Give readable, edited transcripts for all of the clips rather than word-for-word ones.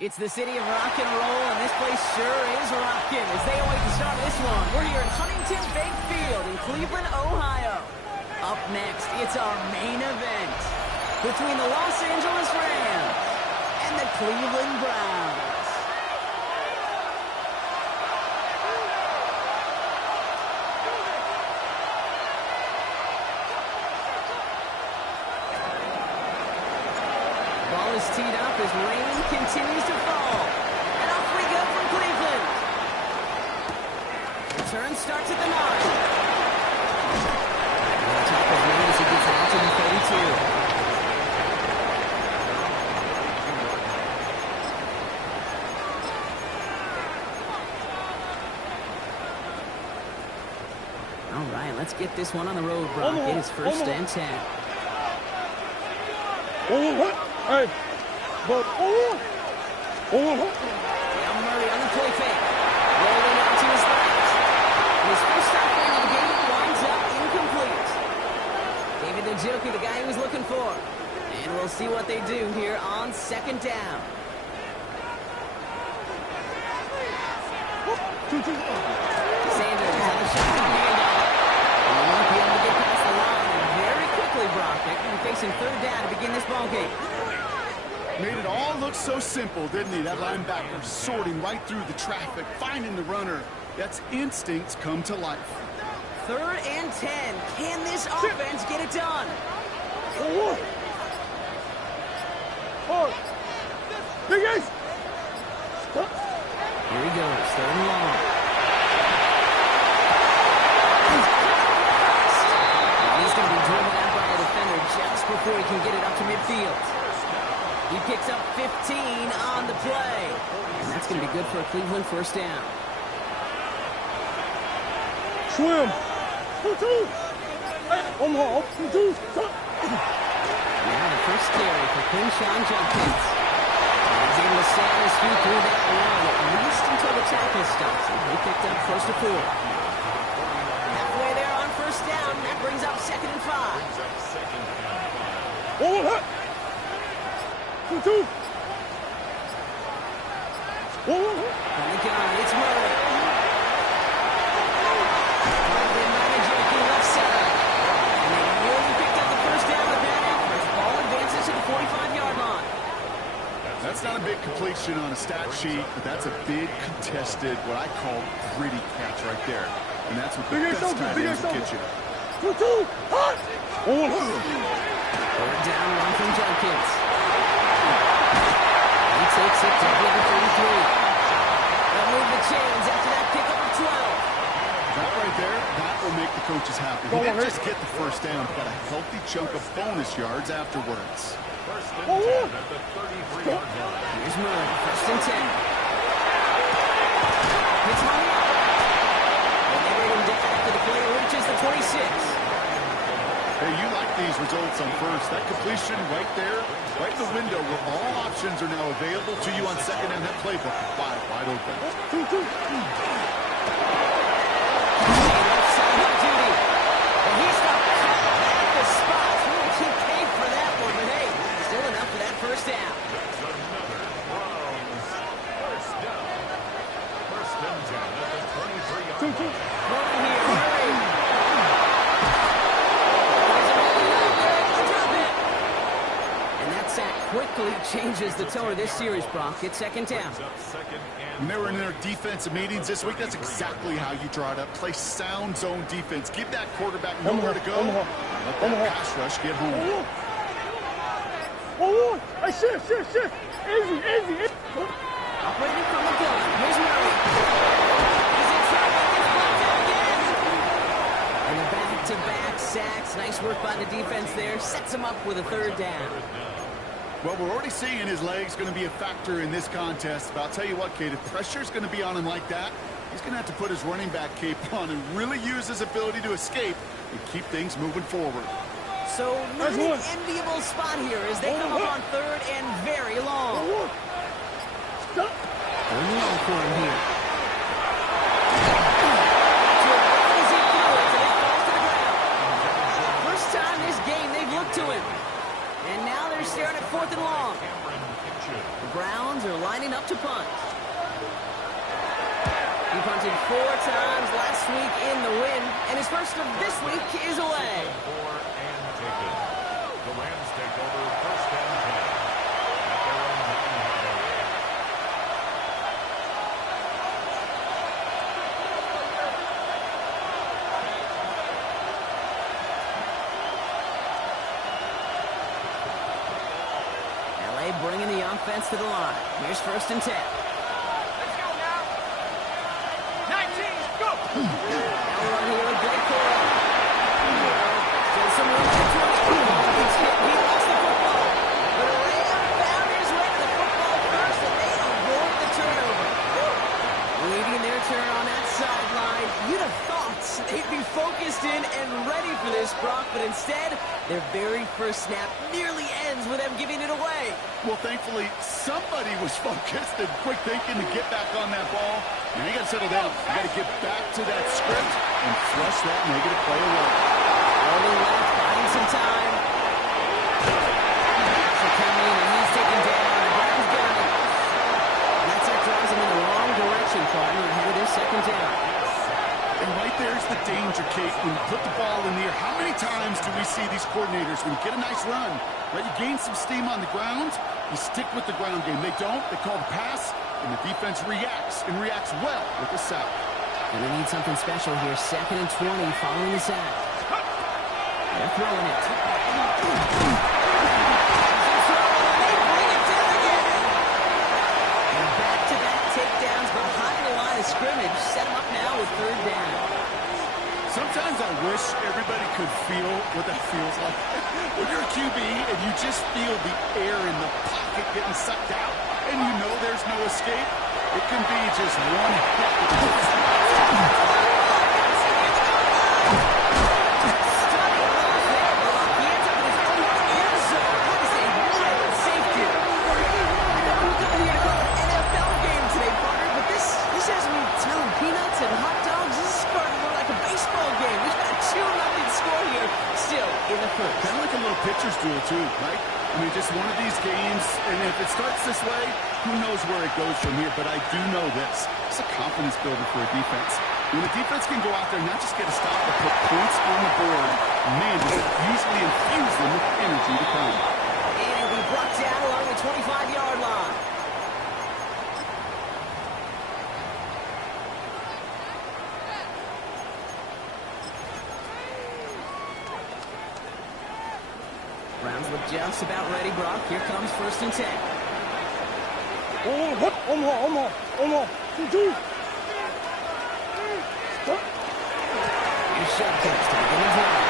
It's the city of rock and roll, and this place sure is rocking as they await the start of this one. We're here at Huntington Bank Field in Cleveland, Ohio. Up next, it's our main event between the Los Angeles Rams and the Cleveland Browns. Ball is teed up as rain continues to fall. And off we go from Cleveland. Return starts at the 9. On top of rain as he gets out to the 32. All right, let's get this one on the road, Brock. It is first and 10. Hey, but Murray on the play fake. Rolling out to his left. His first stop in the game winds up incomplete. David Njoku, the guy he was looking for. And we'll see what they do here on second down. Sanders on the shotgun handoff. He won't be able to get past the line. And very quickly, Brock, they're going to be facing third down to begin this ball game. Made it all look so simple, didn't he? That linebacker sorting right through the traffic, finding the runner. That's instincts come to life. Third and 10. Can this offense get it done? Big Ace! Here he goes, third and long. He's going to be driven out by a defender just before he can get it up to midfield. He picks up 15 on the play. And that's going to be good for a Cleveland first down. Swim! Now the first carry for Quinshon Judkins. He's able to stay on his feet through that run, at least until the tackle stops him. He picked up close to 4. Halfway there on first down. That brings up second and 5. From the gun, it's Murray. Left side. And they really picked up the first down with that effort. Ball advances to the 45-yard line. That's not a big completion on a stat sheet, but that's a big contested, what I call gritty catch right there. And that's what the best tight ends will get you. Third down, run from Judkins. He takes it to the 33. They'll move the chains after that pickup of 12. That right there, that will make the coaches happy. He didn't just get the first down, but a healthy chunk of bonus yards afterwards. First and 10 at the 33-yard line. Here's Murray, first and 10. It's hung up. And they bring him down after the play reaches the 26. Hey, you like these results on first. That completion right there, right in the window where all options are now available to you on second, and that playbook is wide open. Left side on duty. And he's got the spot. He paid for that one, but hey, still enough for that first down. That's another Browns first down. First and 10 at the 23-yard line. Murray here, Murray. Quickly changes the tone of this series, Brock. It's second down. When they were in their defensive meetings this week, that's exactly how you draw it up. Play sound zone defense. Give that quarterback nowhere to go. Let that pass rush get home. Hey, shift. Easy. Operating from the gun. Here's Murray. He's in trouble. Gets blocked out again. And the back-to-back sacks. Nice work by the defense there. Sets him up with a third down. Well, we're already seeing his legs going to be a factor in this contest. But I'll tell you what, Kate, if pressure's going to be on him like that, he's going to have to put his running back cape on and really use his ability to escape and keep things moving forward. So, not an enviable spot here as they come up on third and very long. Only long for him here. First time this game they've looked to him. And now they're staring at fourth and long. The Browns are lining up first of this week is away. Four and taken. The Rams take over first and 10 at their own 9-yard line. Bringing the offense to the line. Here's first and 10. Let's go now. 19, go. Now we're on here with Blake Corum. Still some room for 20. He lost the football. But Ram found his way to the football first, and they avoid the turnover. Leading their turn on that sideline. You'd have thought they'd be focused in and ready for this, Brock, but instead, their very first snap nearly ends with them giving it away. Well, thankfully, somebody was focused and quick thinking to get back on that ball. Now you got to settle down. You got to get back to that script and flush that negative play away. Holding left, buying some time. So coming, and he's taken down. The Browns got it. And that set drives him in the wrong direction, partner, ahead of their second down. And right there's the danger, Kate. When you put the ball in the air, how many times do we see these coordinators, when you get a nice run, right, you gain some steam on the ground, you stick with the ground game. They don't. They call the pass, and the defense reacts, and reacts well with the sack. Gonna need something special here. Second and 20 following the sack. They're throwing it. They bring it down again. And back-to-back takedowns behind the line of scrimmage. Set them up now with third down. Sometimes I wish everybody could feel what that feels like. When you're a QB and you just feel the air in the pocket getting sucked out, and you know there's no escape, it can be just one heck of a kind of like a little pitcher's duel, too, right? I mean, just one of these games, and if it starts this way, who knows where it goes from here. But I do know this. It's a confidence builder for a defense. When a defense can go out there and not just get a stop, but put points on the board, man, does it usually infuse them with energy to come. And it'll be brought down along the 25-yard line. Browns look just about ready, Brock. Here comes first and 10. Oh, what? Omaha. 2. Stop. Here's Shepkins to begin the drive.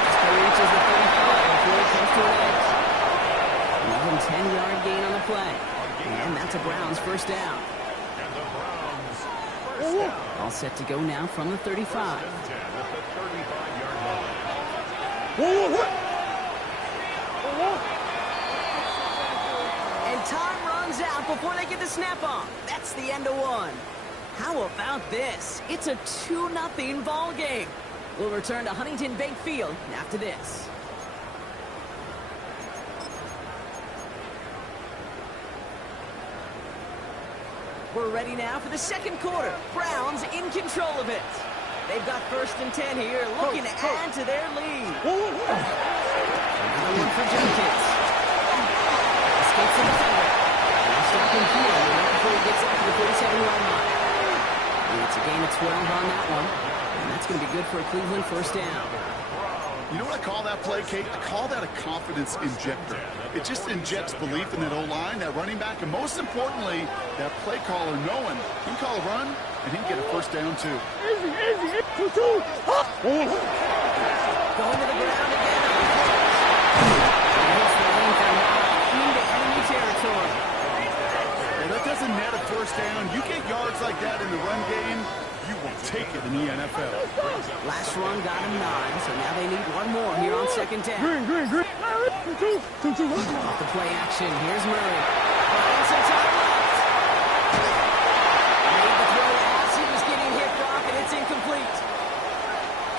This play reaches the 35 before it comes to an edge. Another 10-yard gain on the play. And that's a Browns first down. And the Browns first down. All set to go now from the 35. First and 10 at the 35-yard line. What? And time runs out before they get the snap on. That's the end of one. How about this? It's a 2-0 ball game. We'll return to Huntington Bank Field after this. We're ready now for the second quarter. Browns in control of it. They've got first and 10 here, looking to add to their lead. Another one for Jenkins. Escapes the defender. Stopping field right before he gets up to the 47-yard line. And it's a gain of 12 on that one. And that's going to be good for a Cleveland first down. You know what I call that play, Kate? I call that a confidence injector. It just injects belief in that O-line, that running back, and most importantly, that play caller knowing he can call a run and he can get a first down too. Easy. 2. Going to the ground again. And hits the length and into enemy territory. Well, that doesn't net a first down. You get yards like that in the run game, you will take it in the NFL. Last run got him 9, so now they need one more here on second down. Green. 2. Off the play action, here's Murray. Buying some time left. Made the throw as he was getting hit, Brock, and it's incomplete.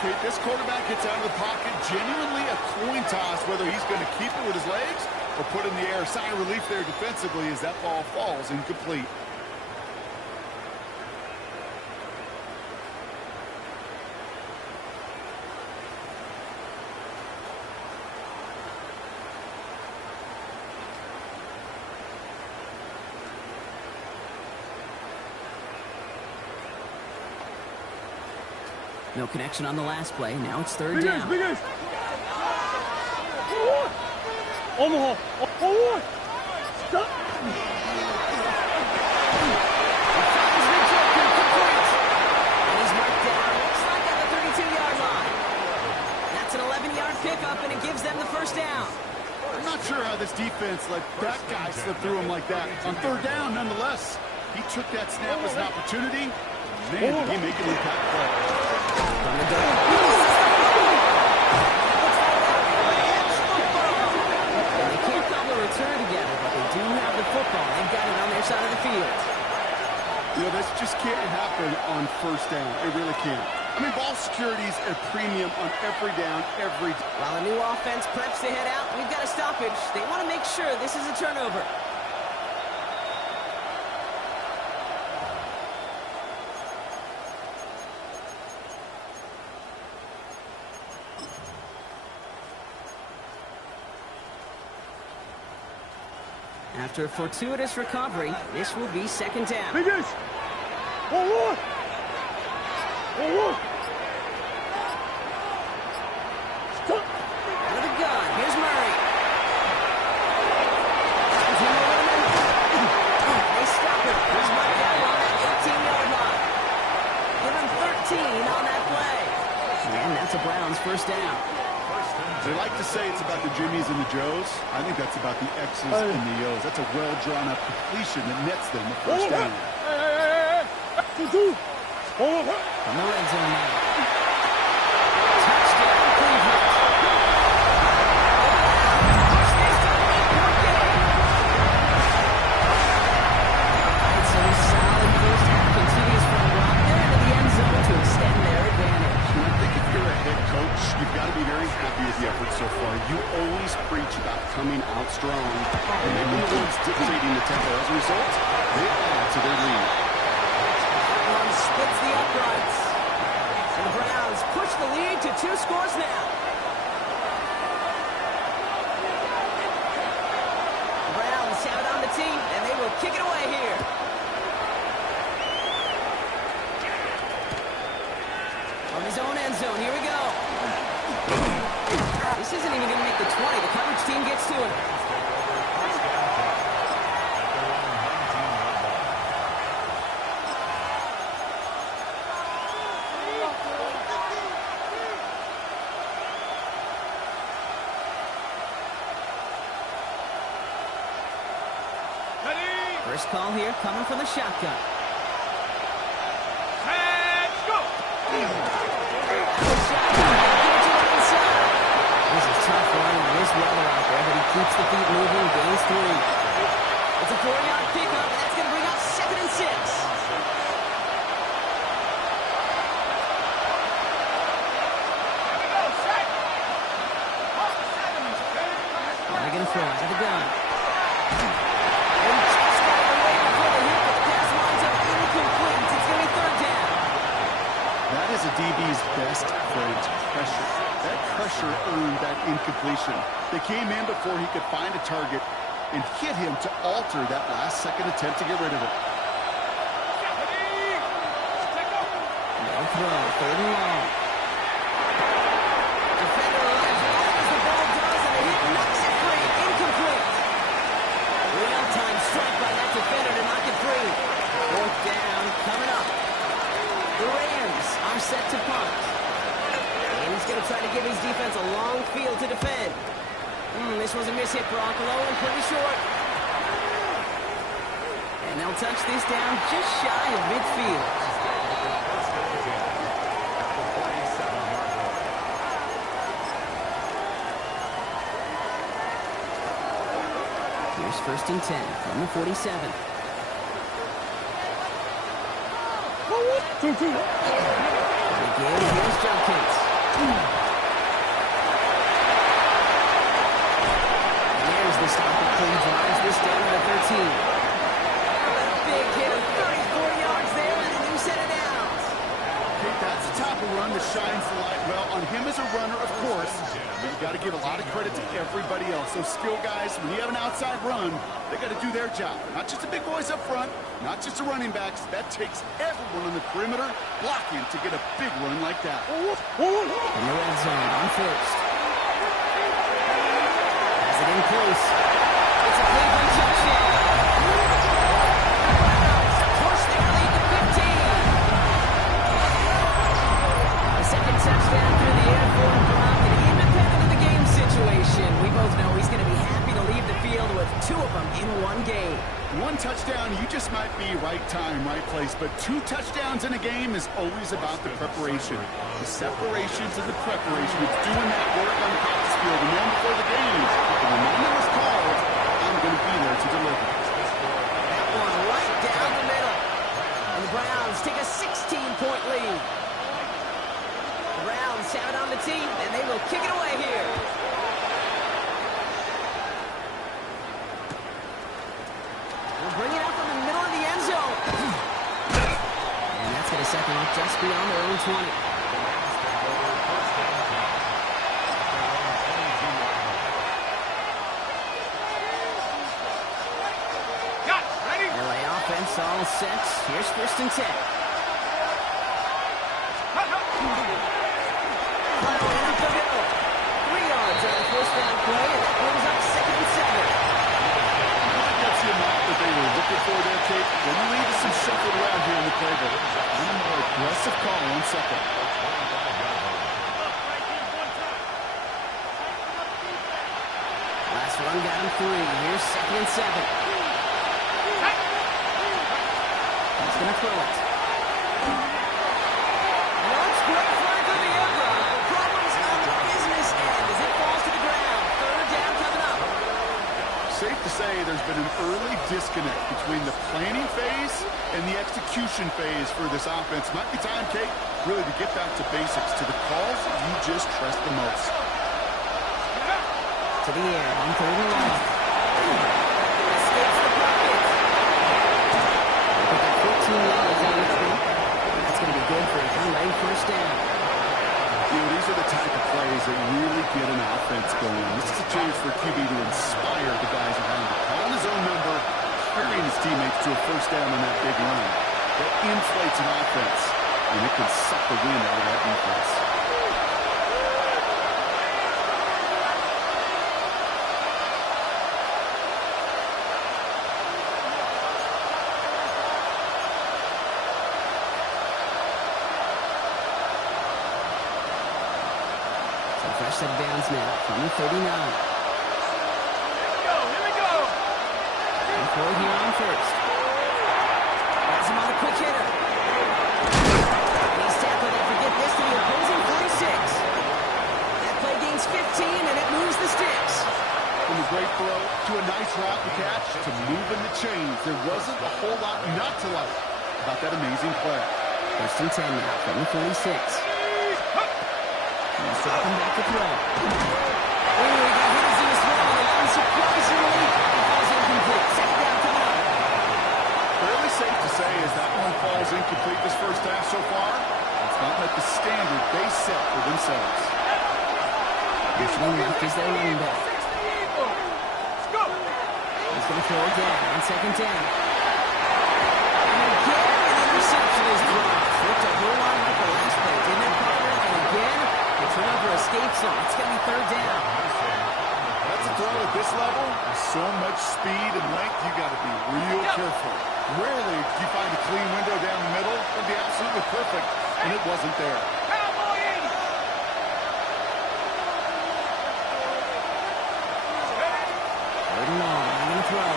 Kate, this quarterback gets out of the pocket, genuinely a coin toss, whether he's going to keep it with his legs or put it in the air. Sign of relief there defensively as that ball falls incomplete. No connection on the last play. Now it's third Big down. Big Ace. Omaha. Forward. Stop. And he's marked down, slide down the 32-yard line. That's an 11-yard pickup, and it gives them the first down. I'm not sure how this defense let that guy slip through him like that. On third down, nonetheless, he took that snap as an opportunity. Man, did he make an impact play. From the goal. And they can't cobble a return together, but they do have the football. They've got it on their side of the field. You know, this just can't happen on first down. It really can't. I mean, ball security's a premium on every down, every... While a new offense preps to head out, we've got a stoppage. They want to make sure this is a turnover. After a fortuitous recovery, this will be second down. Big Ace. Forward. Forward. Stop. Out of the gun. Here's Murray. They stop him. He's marked down on that 18-yard line. Give him 13 on that play. And that's a Browns first down. They like to say it's about the Jimmies and the Joes. I think that's about the X's and the O's. That's a well-drawn-up completion that nets them the first down. Hey. 2-2. Forward. From the red zone now. Touchdown, Cleveland. So a solid first half continues from Brock. They're into the end zone to extend their advantage. I think if you're a head coach, you've got to be very happy with the effort so far. You always preach about coming out strong and making the ones dictating the tempo. As a result, they add to their lead. One splits the uprights. And the Browns push the lead to 2 scores now. The Browns have it on the team, and they will kick it away here. From his own end zone, here we go. This isn't even going to make the 20. The coverage team gets to it. First call here coming from the shotgun. Let's go. This is tough running in this weather out there, but he keeps the feet moving, gains 3. It's a 4-yard pickup, and that's going to bring up 2nd and 6. They're going to throw out of the gun. And just got it away before the hit, but the pass lines up incomplete. It's going to be 3rd down. That is a DB's best friend, pressure. That pressure earned that incompletion. They came in before he could find a target and hit him to alter that last-second attempt to get rid of it. No throw, 3rd and long. Defender runs right as the ball does, and the hit knocks it free. Incomplete. Well-timed strike by that defender to knock it free. 4th down coming up. The Rams are set to punt. And he's going to try to give his defense a long field to defend. This was a miss-hit, Brock, low and pretty short. And they'll touch this down just shy of midfield. Here's 1st and 10 from the 47. 2-2. Again, here's Junkins. There's the stop that Cleveland drives this down to 13. A big hit of 34 yards there and a new set of downs. Kate, That's the type of run that shines the light well on him as a runner, of course. But you got to give a lot of credit to everybody else. Those skill guys, when you have an outside run, they got to do their job. Not just the big boys up front, not just the running backs. That takes everyone on the perimeter blocking to get a big run like that. In the red zone on first. Has it in place. It's a Cleveland touchdown. Push their lead to 15. A second touchdown through the air for Brock, and independent of the game situation, we both know he's going to be happy to leave the field with 2 of them in one game. 1 touchdown, you just might be right time, right place. But 2 touchdowns in a game is always about the preparation. The separation to the preparation. It's doing that work on the practice field. And then before the game, the moment was called, I'm going to be there to deliver. That one right down the middle. And the Browns take a 16-point lead. The Browns have it on the tee, and they will kick it away here. Bring it up in the middle of the end zone. And that's going to set them up just beyond their own 20. LA offense all set. Here's 1st and 10. Following up the middle. 3 yards on the first down play, and that brings up 2nd and 7. That's the amount that they were looking for there, Kate. Then you leave some shuffled around here in the playbook. One more aggressive call on 2nd. Last run got him 3. Here's 2nd and 7. He's going to throw it. And that's great fly through the air route. The problem's on the business end as it falls to the ground. 3rd down coming up. Safe to say there's been an early disconnect between the planning phase and the execution phase for this offense. Might be time, Kate, really to get back to basics, to the calls that you just trust the most. To the air on 3rd and long. Escapes the pocket. Pick up 14 yards on the tree. That's going to be good for a combined 1st down. These are the type of plays that really get an offense going. This is a chance for QB to inspire the guys around him. Calling his own number, carrying his teammates to a 1st down on that big run. That inflates an offense, and it can suck the wind out of that defense. Fresh set of downs now from the 39. Here we go. And Floyd here on 1st. Has him on a quick hitter. He's tackled and forget this to the opposing 46. That play gains 15 and it moves the sticks. From a great throw to a nice route to catch to moving the chains. There wasn't a whole lot not to like about that amazing play. 1st and 10 now from the 46. He's dropping back to throw. Oh, he got hit as he was throwing, and unsurprisingly, it falls incomplete. 2nd down coming up. Fairly safe to say as that one falls incomplete this 1st half so far, it's not like the standard they set for themselves. Richmond left is their running back. He's going to throw again on 2nd down. And again, an interception is dropped. Looked a whole lot like the last play, didn't it, Carter? And again, the turnover escapes him. It's going to be 3rd down. That's a throw at this level. With so much speed and length, you got to be real careful. Rarely do you find a clean window down the middle. It would be absolutely perfect, and it wasn't there. 3rd and long. I'm going to throw.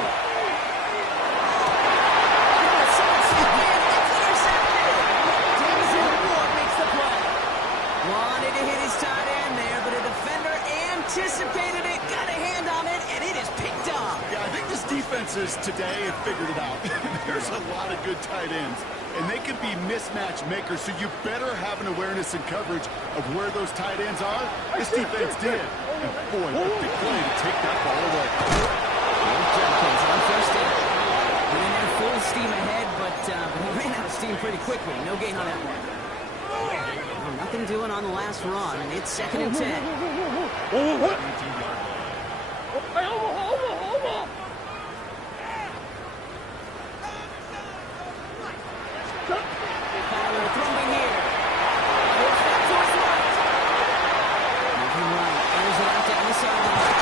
Wanted to hit his tight end there, but a defender anticipated it, got a hand on it, and it is picked up. Yeah, I think this defenses today have figured it out. There's a lot of good tight ends, and they can be mismatch makers, so you better have an awareness and coverage of where those tight ends are. This defense did. And boy, what a big play to take that ball away. Jenkins on 1st down. Went in there full steam ahead, but he ran out of steam pretty quickly. No gain on that one. Well, nothing doing on the last run, and it's 2nd and 10. Kyler throwing here. Looks back to his right. Moving right, airs it out down the sideline.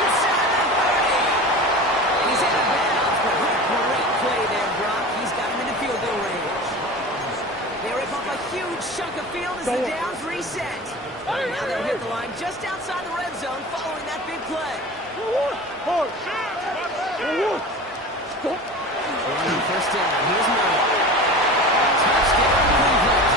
Inside the 30. He's in a bounds, but what a great play there, Brock. He's got him into field goal range. They rip up a huge chunk of field as the downs reset. Now they'll hit the line just outside the red zone following that big play. First down, here's Murray. Touchdown, Cleveland.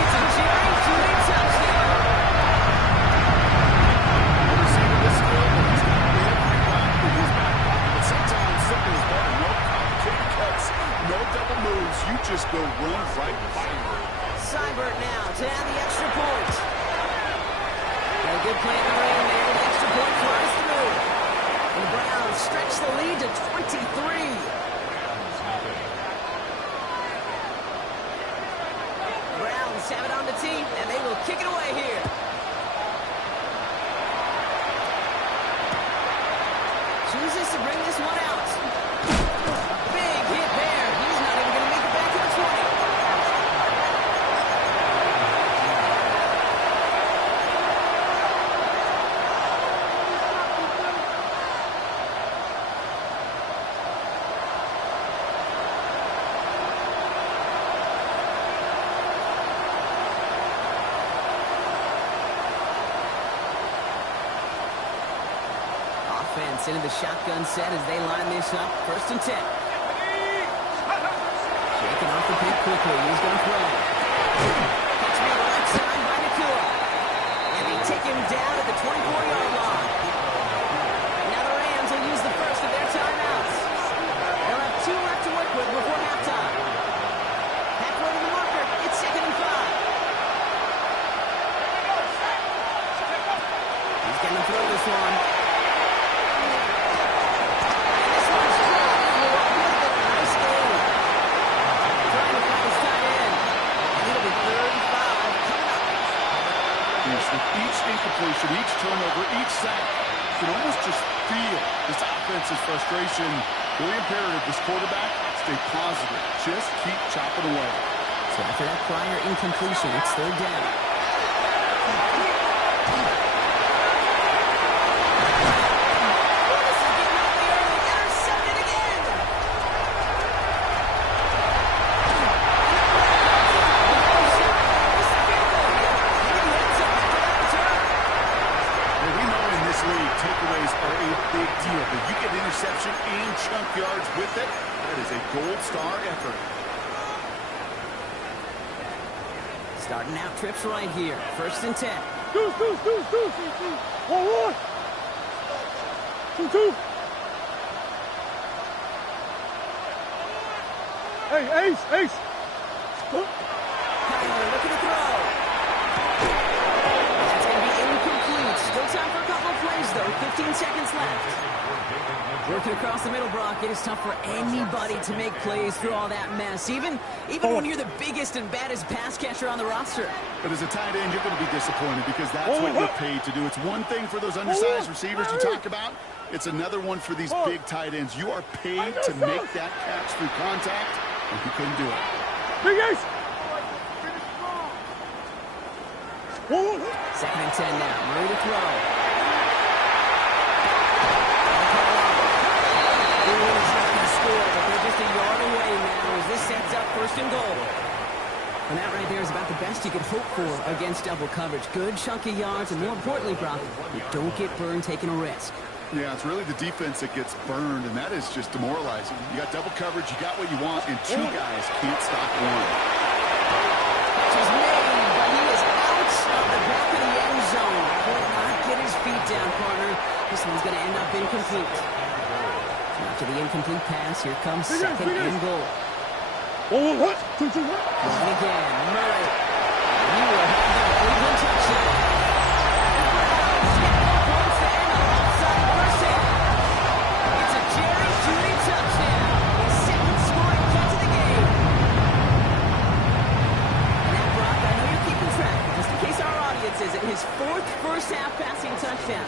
It's a Jerry Jeudy touchdown. We're seeing this skill, but he's got every rock in his back pocket. But sometimes simple is better. No complicated cuts, no double moves. You just go run right by him. Seibert now to add the extra point. A good play in the rain there. The extra point flies through. And the Browns stretch the lead to 23. Browns have it on the tee, and they will kick it away here. Chooses to bring this one out. Big hit there. He's not even going to make it back to the 20. Offense into the shotgun set as they line this up. 1st and 10. Shaking off the pick quickly. He's going to throw. Catch me right side by Nakua. And they take him down at the 24-yard line. Now the Rams will use the first of their timeouts. They'll have 2 left to work with before halftime. Halfway to the marker. It's 2nd and 5. He's going to throw this one. Each incompletion, each turnover, each sack, you can almost just feel this offense's frustration. Really imperative, this quarterback, stay positive. Just keep chopping away. So after that prior incompletion, it's 3rd down. This is getting out the early. Intercepted again. Well, we know in this league, takeaways are a big deal, but you get interception and chunk yards with it. That is a gold star effort. Starting out trips right here. 1st and 10. Deuce. 1-1. 2-2. Hey, Ace. Kyler looking to throw. That's going to be incomplete. Still time for a couple of plays, though. 15 seconds left. Working across the middle, Brock. It is tough for anybody to make plays through all that mess, even when you're the biggest and baddest pass catcher on the roster. But as a tight end, you're going to be disappointed because that's what you're paid to do. It's one thing for those undersized receivers you talk about. It's another one for these big tight ends. You are paid to make that catch through contact, and you couldn't do it. Big Ace. 2nd and 10 now. Murray to throw. It's not going to score, but they're just a yard away now as this sets up 1st and goal. And that right there is about the best you could hope for against double coverage. Good chunky yards, and more importantly, Brock, you don't get burned taking a risk. Yeah, it's really the defense that gets burned, and that is just demoralizing. You got double coverage, you got what you want, and 2 guys can't stop one. Catch is made, but he is out of the back of the end zone. Could not get his feet down, partner. This one's going to end up incomplete. After the incomplete pass, here comes 2nd and goal. 1-1. 2-2. And again, Murray. He will have that Cleveland touchdown. It's a Jerry Jeudy touchdown. 4th first-half passing touchdown.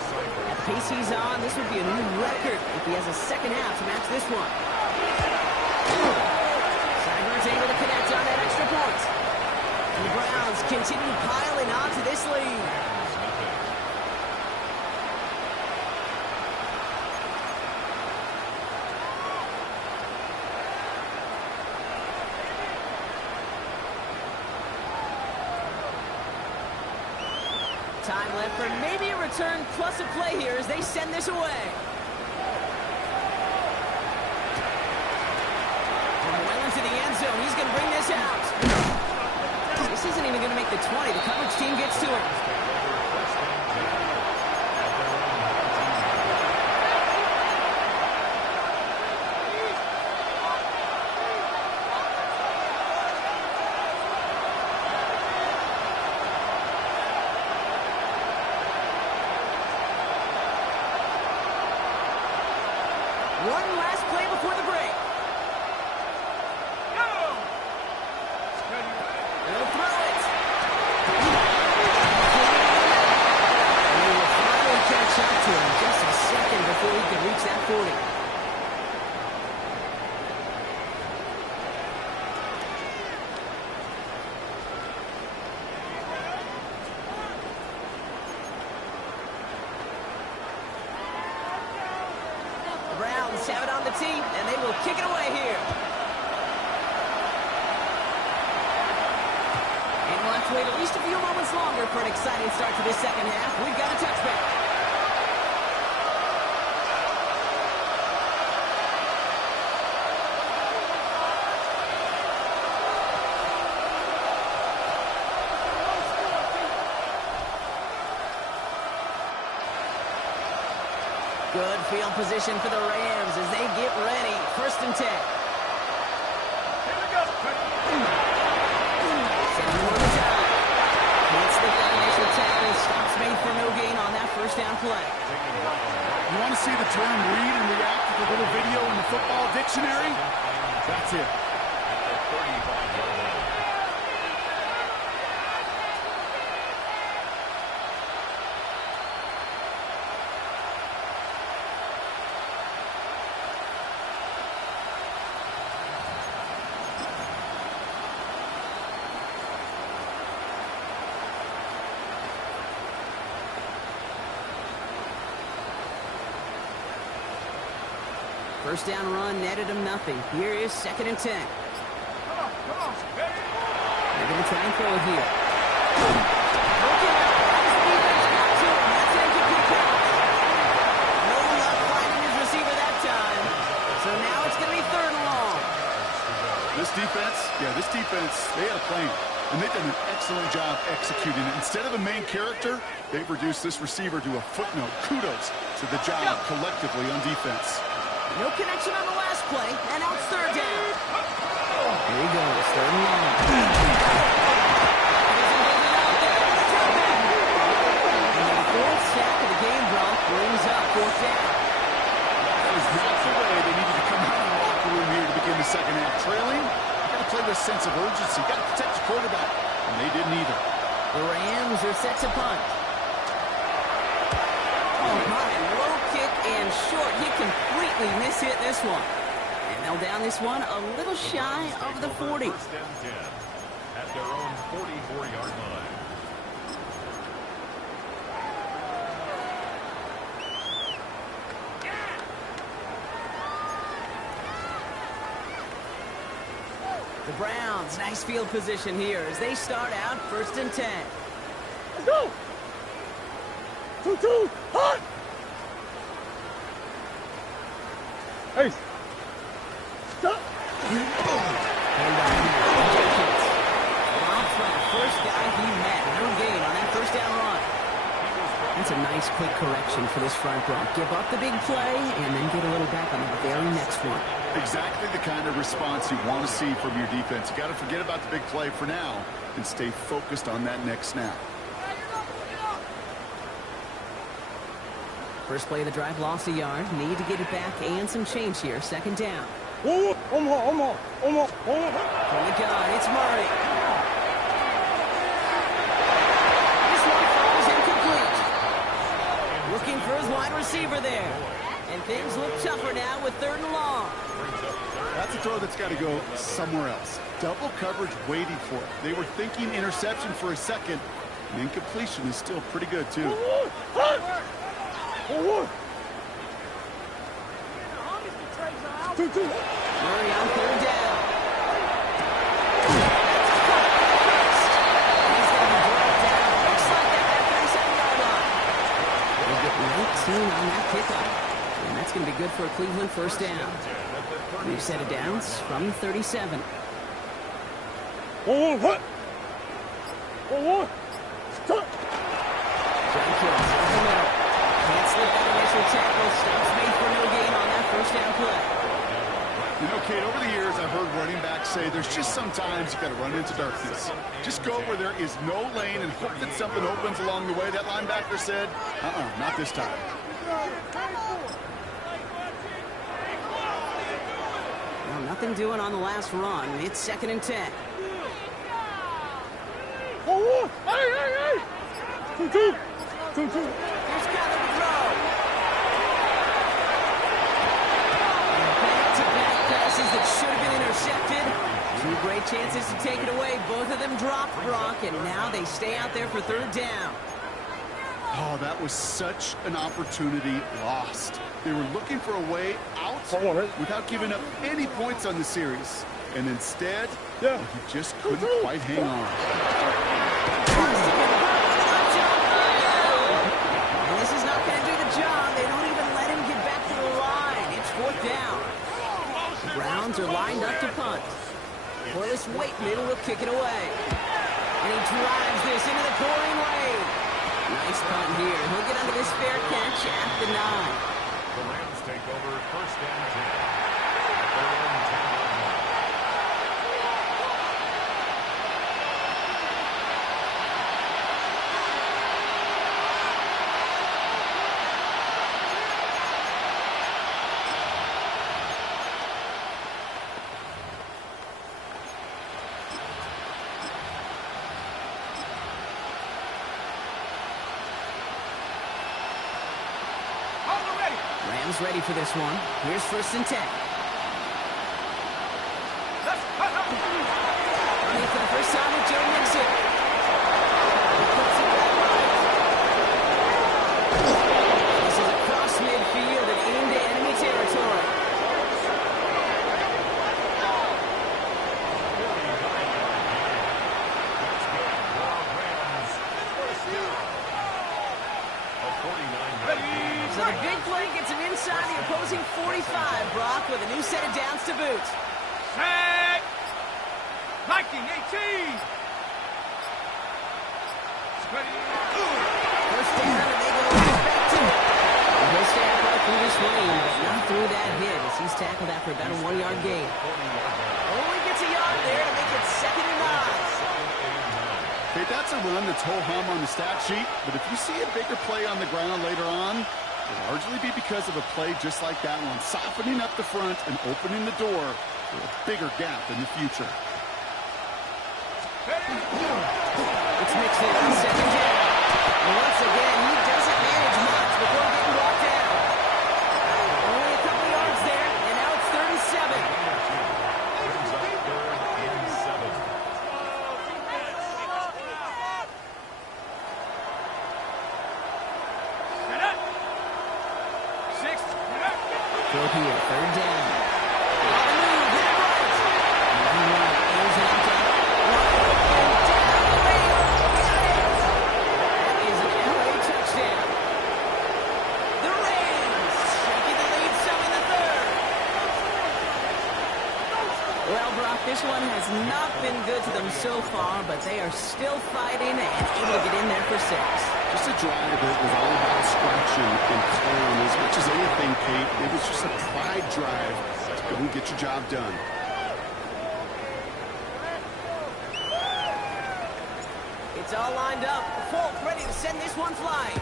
At the pace he's on, this would be a new record if he has a second half to match this one. Cyber's able to connect on that extra point. And the Browns continue piling on to this lead. Time left for maybe a return plus a play here as they send this away. From well into the end zone, he's going to bring this out. This isn't even going to make the 20. The coverage team gets to it. One last play before the break. They'll throw it. And they will finally catch up to him just a second before he can reach that 40. Browns have it on the tee, and they will kick it away here. And we'll have to wait at least a few moments longer for an exciting start to this second half. We've got a touchback. Good field position for the Rams as they get ready. 1st and 10. Setting one to time. Can't slip that initial tackle. Stops made for no gain on that 1st down play. You want to see the term read and react to the little video in the football dictionary? That's it. First down run netted him nothing. Here is 2nd and 10. They're going to try and throw it here. Okay, as the defense got to him, that's an incomplete pass. No luck finding his receiver that time. So now it's going to be 3rd and long. This defense, they had a plan. And they've done an excellent job executing it. Instead of a main character, they've reduced this receiver to a footnote. Kudos to the job collectively on defense. No connection on the last play, and now it's 3rd down. Here he goes, 3rd and long. And the 4th sack of the game, Bronk, brings up 4th down. That is not the way they needed to come out of the locker room here to begin the second half. Trailing, you got to play with a sense of urgency. Got to protect your quarterback, and they didn't either. The Rams are set to punt. Oh my, low kick and short. He completely mishit this one. And they'll down this one a little shy of the 40. 1st and 10 at their own 44-yard line. The Browns, nice field position here as they start out 1st and 10. Let's go! 2-2, hot! Ace. Stop! Rob Flat, first guy he met. No gain on that 1st down run. That's a nice quick correction for this front row. Give up the big play and then get a little back on the very next one. Exactly the kind of response you want to see from your defense. You got to forget about the big play for now and stay focused on that next snap. First play of the drive, lost a yard. Need to get it back and some change here. 2nd down. One more. From the gun, it's Murray. This one falls incomplete. wide receiver there. And things look tougher now with 3rd and long. That's a throw that's got to go somewhere else. Double coverage waiting for it. They were thinking interception for a second. And incompletion is still pretty good, too. Murray on 3rd down. He's going to be brought down. Looks like at that 37-yard line. They'll get 19 on that kickoff. And that's going to be good for a Cleveland 1st down. New set of downs from the 37. John Kills in the middle. Can't slip that initial tackle. Stops made for no gain on that 1st down play. You know, Kate, over the years, I've heard running backs say there's just sometimes you got to run into darkness. Just go where there is no lane and hope that something opens along the way. That linebacker said, not this time. Well, nothing doing on the last run. It's 2nd and 10. Here's Kyler to throw. Back-to-back passes that should have been intercepted. 2 great chances to take it away. Both of them dropped, Brock, and now they stay out there for 3rd down. Oh, that was such an opportunity lost. They were looking for a way out without giving up any points on the series. And instead, he just couldn't quite hang on. And this is not going to do the job. They don't even let him get back to the line. It's 4th down. The Browns are lined up to punt. Corliss Waitman will kick it away. And he drives this into the pouring rain. Nice punt here. He'll get under this fair catch at the 9. The Rams take over 1st and 10. 3rd and 10 on the line. Rams ready for this one. Here's 1st and 10. Running for the first time with Joe Mixon. This is across midfield and into enemy territory. So the big play gets him inside the opposing 45, Brock, with a new set of downs to boot. Set! Viking 18! First down, and they go back to it. He'll stay upright through this lane, but not through that hit as he's tackled after about a 1-yard gain. Only gets a yard there to make it 2nd and 9. Okay, that's a run that's ho-hum on the stat sheet, but if you see a bigger play on the ground later on, it'll largely be because of a play just like that one, softening up the front and opening the door for a bigger gap in the future. It's Mixon on 2nd down. And once again, he doesn't manage much before getting brought down. Only a couple yards there, and now it's 3rd and 7. Brings up 3rd and 7. Throw here, 3rd down. On the move, hit it right. Moving right, aims it out to that is an LA touchdown. The Rams taking the lead some in the 3rd. Well, Brock, this one has not been good to them so far, but they are still fighting and able to get in there for 6. Just a drive that was all about scratching and clawing as much as anything, Kate. It was just a pride drive to go and get your job done. It's all lined up. Folk ready to send this one flying.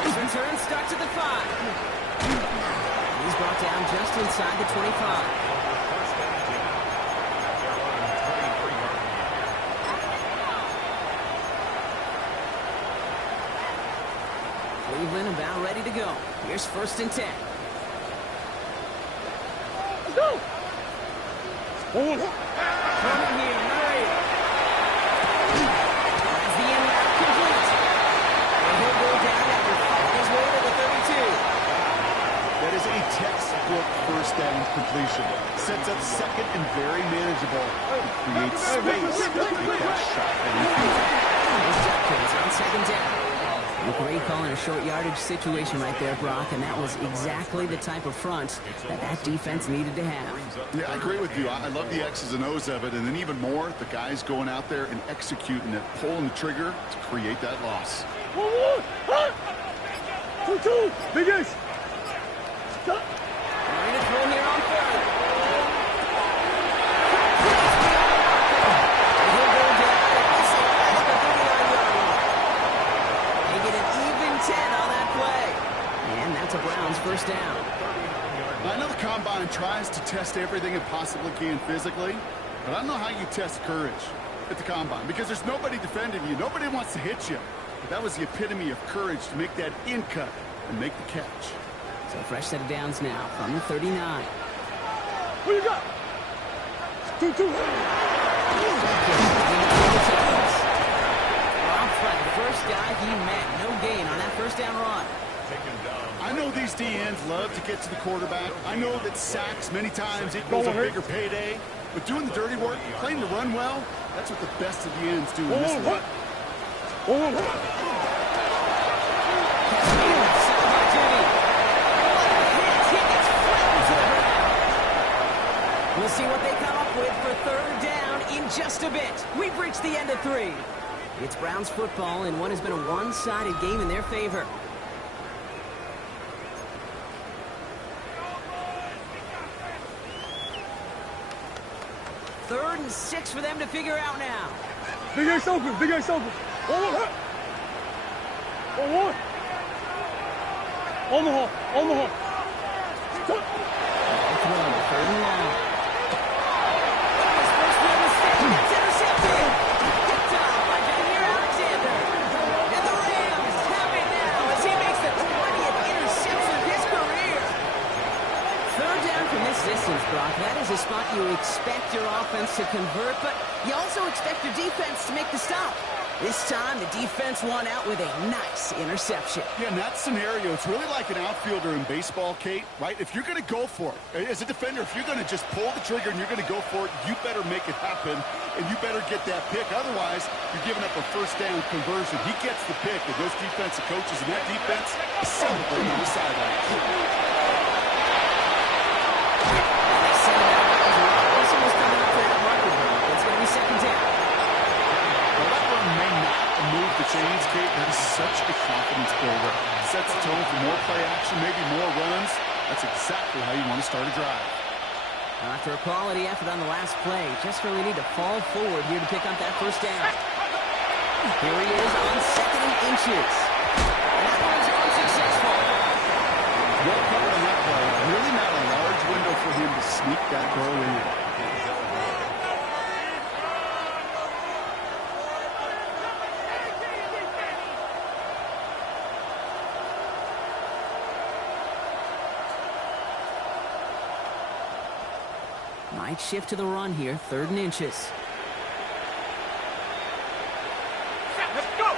His return stuck to the 5. He's brought down just inside the 25. Cleveland about ready to go. Here's 1st and 10. Let's go. Coming here, Murray. That's the end route complete. And he'll go down after fighting his way to the 32. That is a textbook 1st down completion. Sets up 2nd and very manageable. Creates space to take that shot. Nice job, kids, on 2nd down. A great call in a short yardage situation right there, Brock, and that was exactly the type of front that defense needed to have. Yeah, I agree with you. I love the X's and O's of it, and then even more, the guys going out there and executing it, pulling the trigger to create that loss. 2-2. Big Ace. Ready to throw here on 3rd. He'll go down at the 39-yard line. They get an even 10 on that play. And that's a Browns 1st down. I know the Combine tries to test everything it possibly can physically, but I don't know how you test courage at the Combine because there's nobody defending you. Nobody wants to hit you. But that was the epitome of courage to make that in cut and make the catch. So fresh set of downs now from the 39. What you got? 2-2. Off by the first guy he met. No gain on that 1st down run. I know these DNs love to get to the quarterback. I know that sacks many times equals a bigger payday. But doing the dirty work, playing to run well, that's what the best of the ends do in this league. We'll see what they come up with for 3rd down in just a bit. We've reached the end of 3. It's Browns football in what has been a one-sided game in their favor. Third and 6 for them to figure out now. Big Ace open. Big Ace open. 1-1. Omaha. Throw to 3rd and long. His first real mistake. That's intercepted. Picked up by Jair Alexander. And the Rams have it now as he makes the 20th interception of his career. 3rd down from this distance, Brock. That is a spot you expect your offense to convert, but you also expect your defense to make the stop. This time, the defense won out with a nice interception. Yeah, in that scenario, it's really like an outfielder in baseball, Kate, right? If you're going to go for it, as a defender, if you're going to just pull the trigger and you're going to go for it, you better make it happen, and you better get that pick. Otherwise, you're giving up a 1st down conversion. He gets the pick, and those defensive coaches and that defense celebrate on the sideline. It's going to be 2nd down. Well, that run may not move the chains, Kate. That is such a confidence builder. Sets the tone for more play action, maybe more runs. That's exactly how you want to start a drive. After a quality effort on the last play, just really need to fall forward here to pick up that 1st down. Here he is on 2nd and inches. And that one's unsuccessful. Well covered on that play. Really not a large window for him to sneak that throw in. Might shift to the run here, 3rd and inches. Let's go!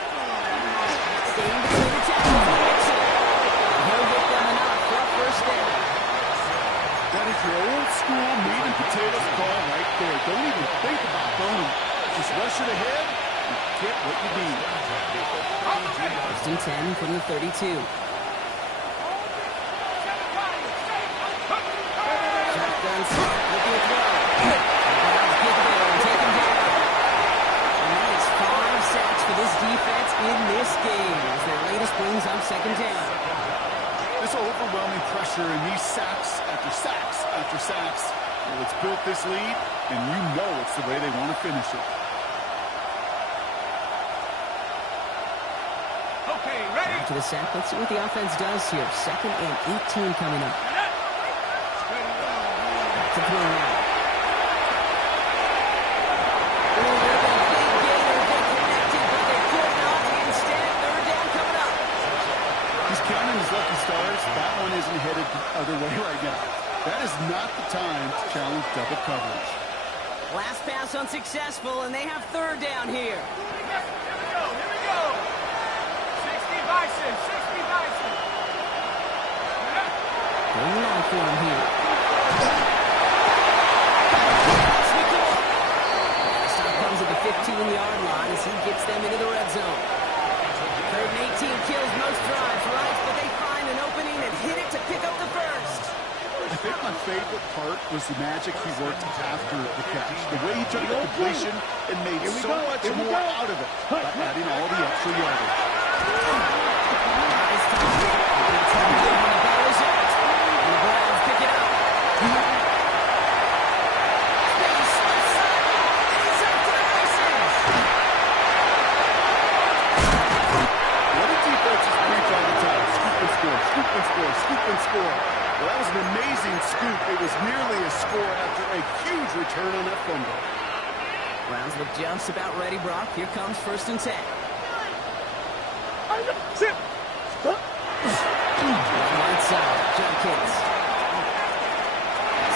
Staying between the tackles and Mixon. He'll get them enough for a 1st down. That is your old school meat and potatoes call right there. Don't even think about throwing. Just rush it ahead and get what you need. 1st and 10 from the 32. Shotgun snap, looking to throw. Browns get there and take him down. And that is 5 sacks for this defense in this game as their latest brings up 2nd down. This overwhelming pressure and these sacks after sacks after sacks, well, it's built this lead, and you know it's the way they want to finish it. Okay, ready? After the sack, let's see what the offense does here. 2nd and 18 coming up. To throw now. Stars, that one isn't headed the other way right now. That is not the time to challenge double coverage. Last pass unsuccessful, and they have third down here. Here we go. 60 Bison, 60 Bison. Going long for him here. Stop comes at the 15-yard line as he gets them into the red zone. Third and 18 kills most drives, right? But they find an opening and hit it to pick up the first. I think my favorite part was the magic he worked after the catch. The way he took the completion and made so much more out of it by adding all the extra yardage. It's time to go. It's time to go when the ball is out. And the Browns pick it up. Space, left side, and he's off to the races. What do defenses preach all the time? Scoop and score, scoop and score, scoop and score. Well, that was an amazing scoop. It was nearly a score after a huge return on that fumble. Browns look just about ready, Brock. Here comes 1st and 10. Sit. Right side, Jenkins.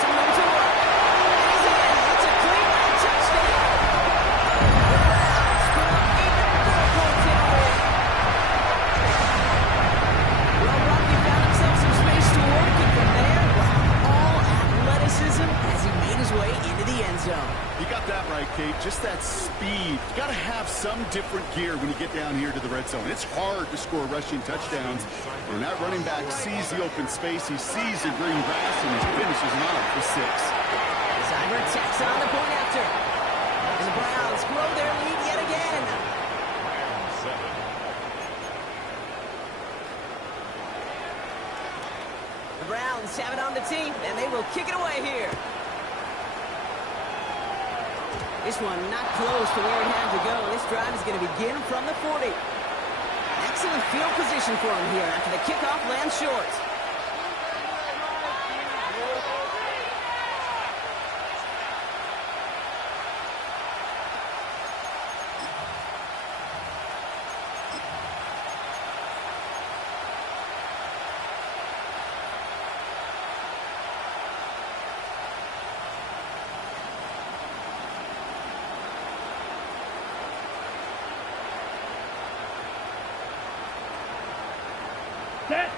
Some room to work. He's in. It's a clean touchdown. The Browns score even more points in a lead. Well, Brock, he found himself some space to work, and from there, all athleticism as he made his way into the end zone. You got that right, Kate. Just that speed. You got to have some different gear when you get down here to the red zone. It's hard to score rushing touchdowns. When that running back sees the open space, he sees the green grass, and he finishes it off for 6. Cyber checks on the point after. And the Browns grow their lead yet again. The Browns have it on the team, and they will kick it away here. This one not close to where it had to go. This drive is going to begin from the 40. Excellent field position for him here after the kickoff lands short. Set.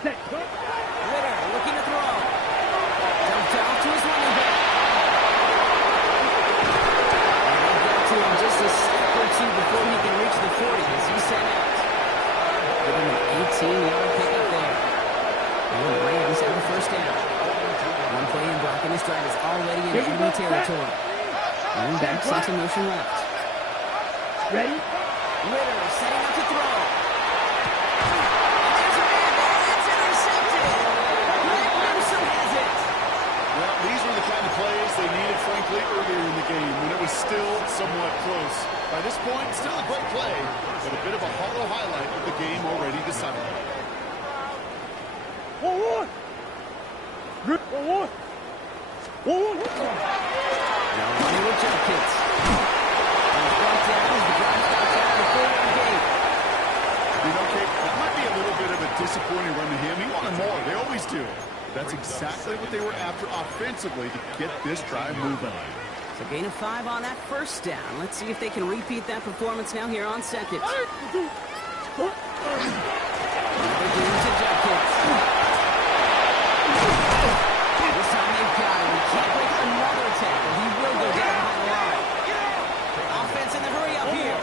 Ritter looking to throw. Dumped off to his running back. And they'll get to him just a step or two before he can reach the 40 as he's sent out. Give him an 18-yard pickup there. And the Rams have the first down. One play in Brock, and this drive is already in enemy territory. Running back sets in motion left. Ready? Ritter setting up to throw. These were the kind of plays they needed, frankly, earlier in the game when it was still somewhat close. By this point, still a great play, but a bit of a hollow highlight with the game already decided. 1-1. Good. 1-1. 1-1. Now running with Jenkins. And it's brought down as the drive stops out of the 4-1 game. You know, Kate, that might be a little bit of a disappointing run to him. He wanted more. They always do. That's exactly what they were after offensively to get this drive moving. So gain of 5 on that first down. Let's see if they can repeat that performance now here on second. Another gain to Jenkins. This time they've got him. He can't break another tackle. He will go down behind the line. Offense in the hurry up here.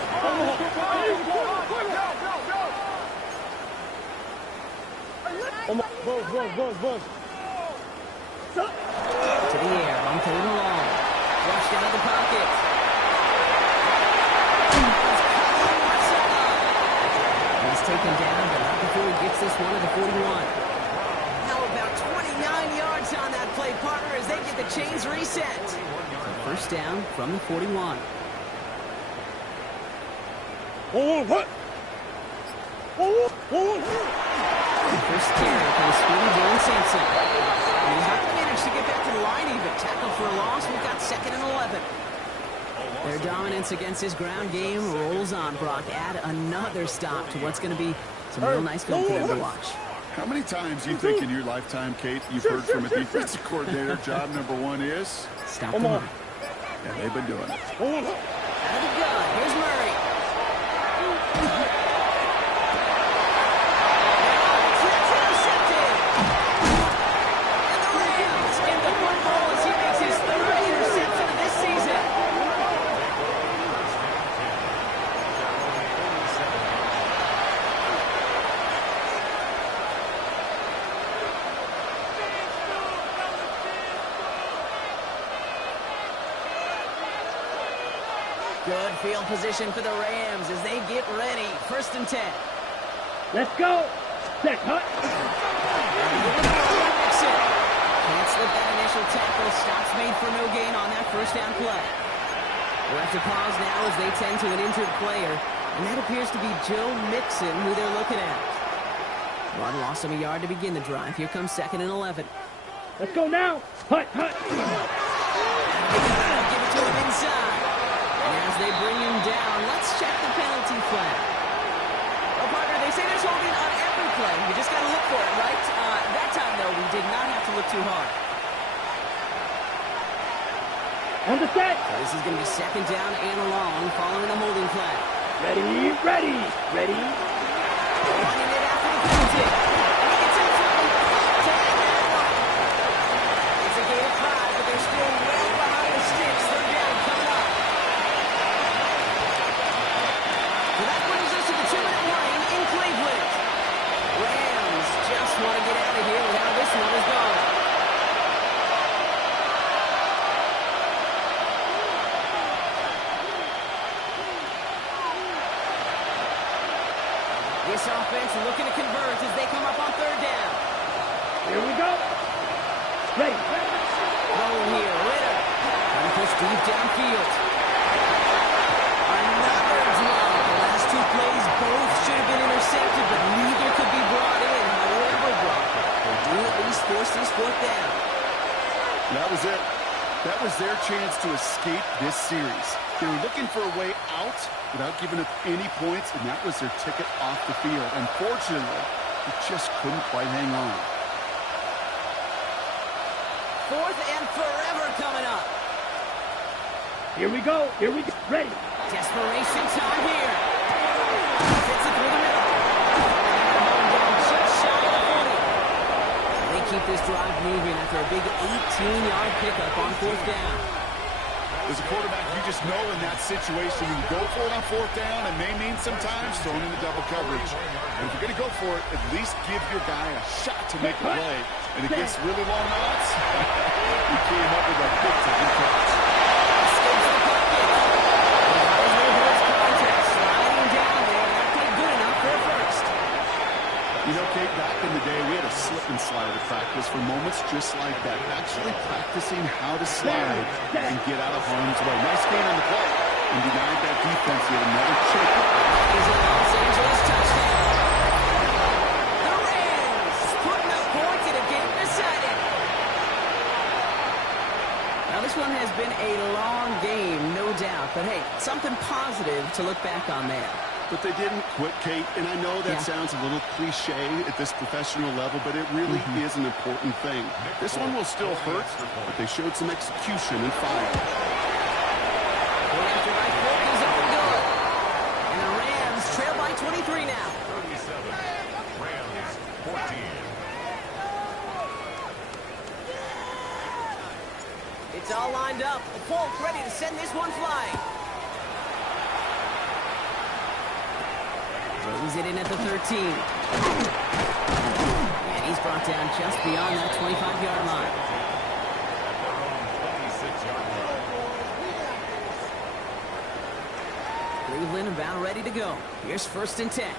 Buzz. To the air, on third and long. Rushed out of the pocket. He's taken down, but not before he gets this one at the 41. How about 29 yards on that play, partner, as they get the chains reset. So first down from the 41. First carry for the speedy Dylan Sampson. And he's not managed to get back to the line even. Tackle for a loss. We've got 2nd and 11. Their dominance against his ground game rolls on, Brock. Add another stop to what's going to be some real nice film for them to watch. How many times do you think in your lifetime, Kate, you've heard from a defensive coordinator, job number one is? Stop Come the on. run. Yeah, they've been doing it. 1 1. Out of the gun. Here's Murray. It's intercepted. And the Rams in the football as he makes his third interception of this season. Good field position for the Rams as they get ready. 1st and 10. Let's go. Set, hut. Mixon. Can't slip that initial tackle. Stops made for no gain on that 1st down play. We'll have to pause now as they tend to an injured player. And that appears to be Joe Mixon, who they're looking at. Rod lost him a yard to begin the drive. Here comes 2nd and 11. Let's go now. Hut, hut. Give it to him inside. And as they bring him down, let's check the penalty flag. Well, partner, they say there's holding on every play. You just got to look for it, right? That time, though, we did not have to look too hard. On the set. So this is going to be 2nd down and long following the holding flag. Ready, ready, ready. Running it after the penalty. And he gets in front. It's a gain of 5, but they're still well behind the sticks. 3rd down coming up. So that brings us to the 2-minute warning in Cleveland. Rams just want to get out of here with how this one is going. This offense looking to convert as they come up on 3rd down. Here we go. Ready. Rolling here, Ritter. Trying to push deep downfield. Another drop. The last 2 plays both should have been intercepted, but neither could be brought in. However, Brock, they do at least force this 4th down. That was it. That was their chance to escape this series. They were looking for a way out without giving up any points, and that was their ticket off the field. Unfortunately, they just couldn't quite hang on. 4th and forever coming up. Here we go. Here we go. Ready. Desperation time here. Gets it through the middle. And down just shy of 40. They keep this drive moving after a big 18-yard pickup on 4th down. As a quarterback, you just know in that situation, you go for it on 4th down, and may mean sometimes throwing into double coverage. But if you're going to go for it, at least give your guy a shot to make a play. And against really long odds, you can't help with a big-time catch. Escapes the pocket. There's no holds contest. Sliding down there. Not quite good enough for a 1st. You know, Kate, back in the day, we had a slip and slide at practice for moments just like that. Actually practicing how to slide and get out of harm's way. Nice gain on the play and denied that defense yet another chip. Is a Los Angeles touchdown. The Rams putting up points in a game decided. Now, this one has been a long game, no doubt. But, hey, something positive to look back on there. But they didn't quit, Kate, and I know that sounds a little cliche at this professional level, but it really is an important thing. This one will still hurt, but they showed some execution and fire. Going after right foot is all good. And the Rams trail by 23 now. 37. Rams 14. It's all lined up. Polk ready to send this one flying. Throws it in at the 13. And he's brought down just beyond that 25-yard line. Cleveland about ready to go. Here's 1st and 10.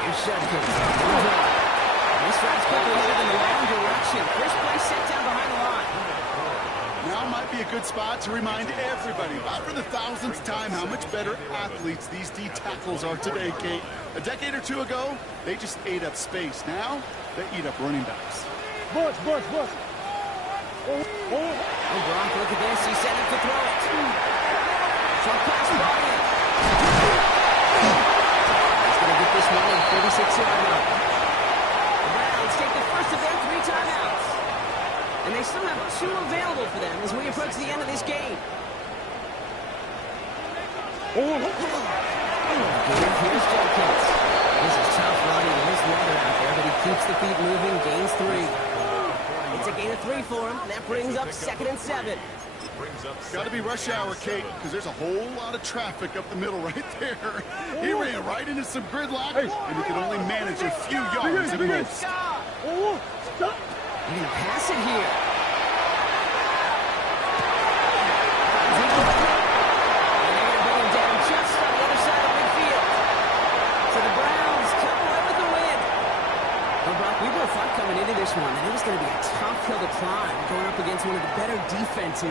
Here's Shudkin. This drive's quickly headed in the wrong direction. First play set down behind the line. Now might be a good spot to remind everybody, about for the 1000th time, how much better athletes these D tackles are today, Kate. A decade or 2 ago, they just ate up space. Now, they eat up running backs. Bush. Oh. Oh, Gronk, look at this. He's set up to throw it. Short pass ball in. He's going to get this one at the 36-yard line. The Browns take the first of their 3 timeouts. And they still have 2 available for them as we approach the end of this game. Here's Jenkins. This is tough running. There's weather out there, but he keeps the feet moving, gains 3. It's a gain of 3 for him, and that brings up 2nd and 7. Got to be rush hour, Kate, because there's a whole lot of traffic up the middle right there. He ran right into some gridlock, and he could only manage a few yards at most. Oh, stop. They're going to pass it here. And they're going to bring him down just on the other side of midfield. So the Browns come away with the win. Well, Brock, we both thought coming into this one that it was going to be a tough hill to climb, going up against one of the better defenses